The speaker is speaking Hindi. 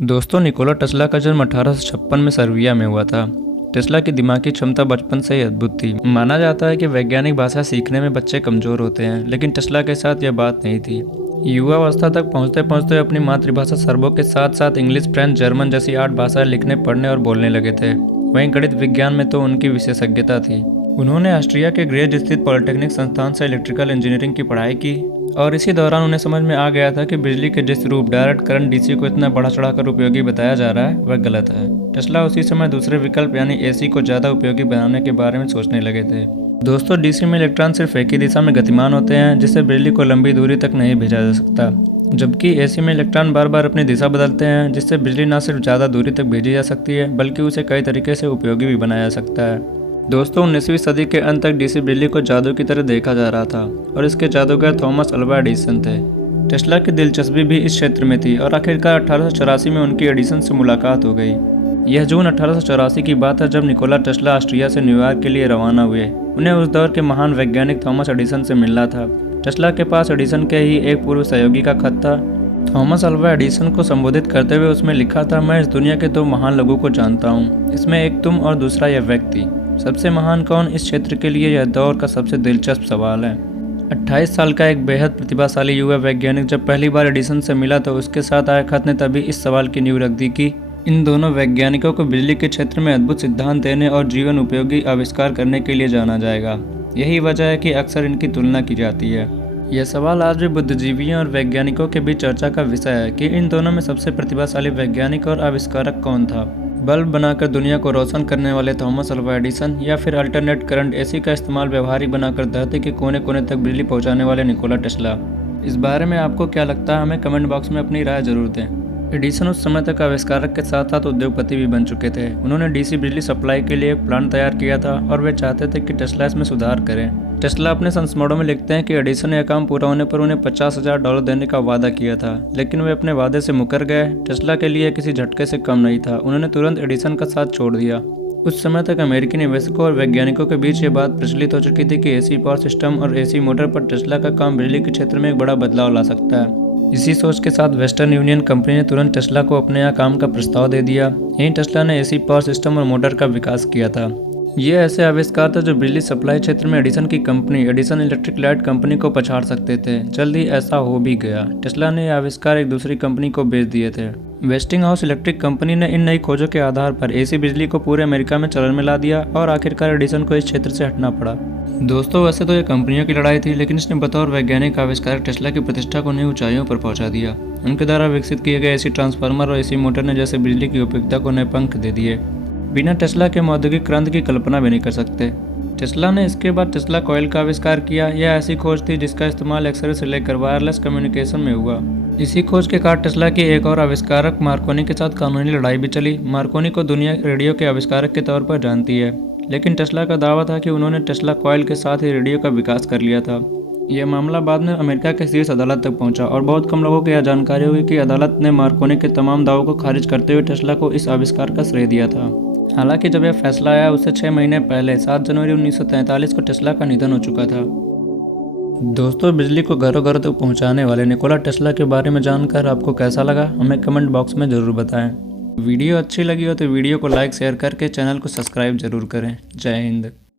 दोस्तों, निकोला टेस्ला का जन्म 1856 में सर्बिया में हुआ था। टेस्ला की दिमागी क्षमता बचपन से ही अद्भुत थी। माना जाता है कि वैज्ञानिक भाषा सीखने में बच्चे कमजोर होते हैं, लेकिन टेस्ला के साथ यह बात नहीं थी। युवावस्था तक पहुंचते पहुंचते अपनी मातृभाषा सर्बो के साथ साथ इंग्लिश, फ्रेंच, जर्मन जैसी 8 भाषाएं लिखने, पढ़ने और बोलने लगे थे। वहीं गणित विज्ञान में तो उनकी विशेषज्ञता थी। उन्होंने ऑस्ट्रिया के ग्रेज स्थित पॉलिटेक्निक संस्थान से इलेक्ट्रिकल इंजीनियरिंग की पढ़ाई की और इसी दौरान उन्हें समझ में आ गया था कि बिजली के जिस रूप डायरेक्ट करंट डीसी को इतना बढ़ा चढ़ाकर उपयोगी बताया जा रहा है वह गलत है। टेस्ला उसी समय दूसरे विकल्प यानी एसी को ज़्यादा उपयोगी बनाने के बारे में सोचने लगे थे। दोस्तों, डीसी में इलेक्ट्रॉन सिर्फ एक ही दिशा में गतिमान होते हैं, जिससे बिजली को लंबी दूरी तक नहीं भेजा जा सकता, जबकि एसी में इलेक्ट्रॉन बार बार अपनी दिशा बदलते हैं, जिससे बिजली न सिर्फ ज़्यादा दूरी तक भेजी जा सकती है बल्कि उसे कई तरीके से उपयोगी भी बनाया जा सकता है। दोस्तों, 19वीं सदी के अंत तक डीसी बिजली को जादू की तरह देखा जा रहा था और इसके जादूगर थॉमस अल्वा एडिसन थे। टेस्ला की दिलचस्पी भी इस क्षेत्र में थी और आखिरकार 1884 में उनकी एडिसन से मुलाकात हो गई। यह जून 1884 की बात है जब निकोला टेस्ला ऑस्ट्रिया से न्यूयॉर्क के लिए रवाना हुए। उन्हें उस दौर के महान वैज्ञानिक थॉमस एडिसन से मिलना था। टेस्ला के पास एडिसन के ही एक पूर्व सहयोगी का खत था। थॉमस अल्वा एडिसन को संबोधित करते हुए उसमें लिखा था, मैं इस दुनिया के 2 महान लोगों को जानता हूँ, इसमें एक तुम और दूसरा यह व्यक्ति। सबसे महान कौन, इस क्षेत्र के लिए यह दौर का सबसे दिलचस्प सवाल है। 28 साल का एक बेहद प्रतिभाशाली युवा वैज्ञानिक जब पहली बार एडिसन से मिला तो उसके साथ आए खत ने तभी इस सवाल की नींव रख दी कि इन दोनों वैज्ञानिकों को बिजली के क्षेत्र में अद्भुत सिद्धांत देने और जीवन उपयोगी आविष्कार करने के लिए जाना जाएगा। यही वजह है कि अक्सर इनकी तुलना की जाती है। यह सवाल आज भी बुद्धिजीवियों और वैज्ञानिकों के बीच चर्चा का विषय है कि इन दोनों में सबसे प्रतिभाशाली वैज्ञानिक और आविष्कारक कौन था। बल्ब बनाकर दुनिया को रोशन करने वाले थॉमस अल्वा एडिसन या फिर अल्टरनेट करंट एसी का इस्तेमाल व्यवहारिक बनाकर धरती के कोने कोने तक बिजली पहुंचाने वाले निकोला टेस्ला। इस बारे में आपको क्या लगता है, हमें कमेंट बॉक्स में अपनी राय जरूर दें। एडिसन उस समय तक आविष्कारक के साथ साथ उद्योगपति भी बन चुके थे। उन्होंने डीसी बिजली सप्लाई के लिए एक प्लान तैयार किया था और वे चाहते थे कि टेस्ला इसमें सुधार करें। टेस्ला अपने संस्मरणों में लिखते हैं कि एडिसन ने यह काम पूरा होने पर उन्हें $50,000 देने का वादा किया था, लेकिन वे अपने वादे से मुकर गए। टेस्ला के लिए किसी झटके से कम नहीं था। उन्होंने तुरंत एडिसन का साथ छोड़ दिया। उस समय तक अमेरिकी निवेशकों और वैज्ञानिकों के बीच ये बात प्रचलित हो चुकी थी कि एसी पावर सिस्टम और एसी मोटर पर टेस्ला का काम बिजली के क्षेत्र में एक बड़ा बदलाव ला सकता है। इसी सोच के साथ वेस्टर्न यूनियन कंपनी ने तुरंत टेस्ला को अपने यहाँ काम का प्रस्ताव दे दिया। यहीं टेस्ला ने एसी पावर सिस्टम और मोटर का विकास किया था। ये ऐसे आविष्कार थे जो बिजली सप्लाई क्षेत्र में एडिसन की company Edison electric light company को पछाड़ सकते थे। जल्द ही ऐसा हो भी गया। टेस्ला ने ये आविष्कार एक दूसरी कंपनी को बेच दिए थे। वेस्टिंगहाउस इलेक्ट्रिक कंपनी ने इन नई खोजों के आधार पर एसी बिजली को पूरे अमेरिका में चलन में ला दिया और आखिरकार एडिसन को इस क्षेत्र से हटना पड़ा। दोस्तों, वैसे तो ये कंपनियों की लड़ाई थी, लेकिन इसने बतौर वैज्ञानिक आविष्कारक टेस्ला की प्रतिष्ठा को नई ऊंचाइयों पर पहुंचा दिया। उनके द्वारा विकसित किए गए एसी ट्रांसफार्मर और एसी मोटर ने जैसे बिजली की उपयोगिता को नए पंख दे दिए। बिना टेस्ला के हम औद्योगिक क्रांति की कल्पना भी नहीं कर सकते। टेस्ला ने इसके बाद टेस्ला कॉइल का आविष्कार किया। यह ऐसी खोज थी जिसका इस्तेमाल एक्सरे से लेकर वायरलेस कम्युनिकेशन में हुआ। इसी खोज के कारण टेस्ला के एक और आविष्कारक मार्कोनी के साथ कानूनी लड़ाई भी चली। मार्कोनी को दुनिया रेडियो के आविष्कारक के तौर पर जानती है, लेकिन टेस्ला का दावा था कि उन्होंने टेस्ला कॉइल के साथ ही रेडियो का विकास कर लिया था। यह मामला बाद में अमेरिका के शीर्ष अदालत तक पहुंचा और बहुत कम लोगों को यह जानकारी हुई कि अदालत ने मार्कोनी के तमाम दावों को खारिज करते हुए टेस्ला को इस आविष्कार का श्रेय दिया था। हालांकि जब यह फैसला आया उससे 6 महीने पहले 7 जनवरी 1943 को टेस्ला का निधन हो चुका था। दोस्तों, बिजली को घरों घरों तक पहुंचाने वाले निकोला टेस्ला के बारे में जानकर आपको कैसा लगा, हमें कमेंट बॉक्स में ज़रूर बताएं। वीडियो अच्छी लगी हो तो वीडियो को लाइक शेयर करके चैनल को सब्सक्राइब जरूर करें। जय हिंद।